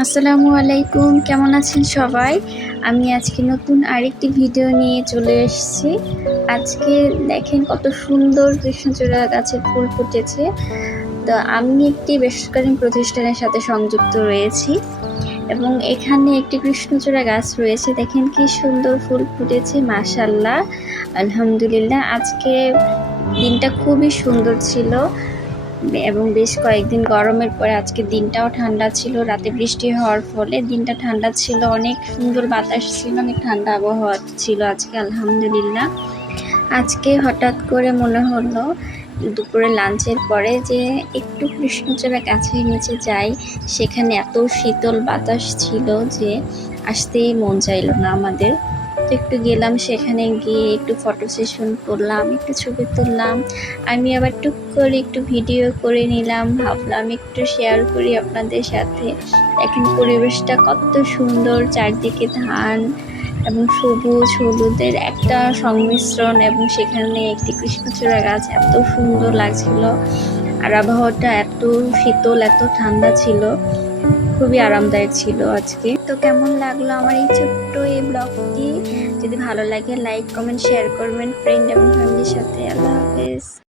আসসালামু আলাইকুম, কেমন আছেন সবাই? আমি আজকে নতুন আরেকটি ভিডিও নিয়ে চলে এসেছি। আজকে দেখেন কত সুন্দর কৃষ্ণচূড়া গাছের ফুল ফুটেছে। তো আমি একটি বেসরকারি প্রতিষ্ঠানের সাথে সংযুক্ত রয়েছি এবং এখানে একটি কৃষ্ণচূড়া গাছ রয়েছে। দেখেন কি সুন্দর ফুল ফুটেছে, মাশাআল্লাহ, আলহামদুলিল্লাহ। আজকে দিনটা খুবই সুন্দর ছিল এবং বেশ কয়েকদিন গরমের পরে আজকে দিনটাও ঠান্ডা ছিল। রাতে বৃষ্টি হওয়ার ফলে দিনটা ঠান্ডা ছিল, অনেক সুন্দর বাতাস ছিল, অনেক ঠান্ডা আবহাওয়া ছিল আজকে, আলহামদুলিল্লাহ। আজকে হঠাৎ করে মনে হলো দুপুরে লাঞ্চের পরে যে একটু কৃষ্ণচূড়া গাছের নিচে যাই। সেখানে এত শীতল বাতাস ছিল যে আসতেই মন চাইল না আমাদের। তো একটু গেলাম, সেখানে গিয়ে একটু ফটো সেশন করলাম, একটু ছবি তুললাম। আমি আবার টুক করে একটু ভিডিও করে নিলাম, ভাবলাম একটু শেয়ার করি আপনাদের সাথে। এখন পরিবেশটা কত সুন্দর, চারদিকে ধান এবং সবুজ হলুদের একটা সংমিশ্রণ এবং সেখানে একটি কৃষ্ণচূড়া গাছ, এত সুন্দর লাগছিল। আর আবহাওয়াটা এত শীতল, এত ঠান্ডা ছিল, খুবই আরামদায়ক ছিল আজকে। তো কেমন লাগলো আমার এই ছোট্ট এই ব্লগটি? যদি ভালো লাগে লাইক, কমেন্ট, শেয়ার করবেন ফ্রেন্ড এবং ফ্যামিলির সাথে। আল্লাহ হাফেজ।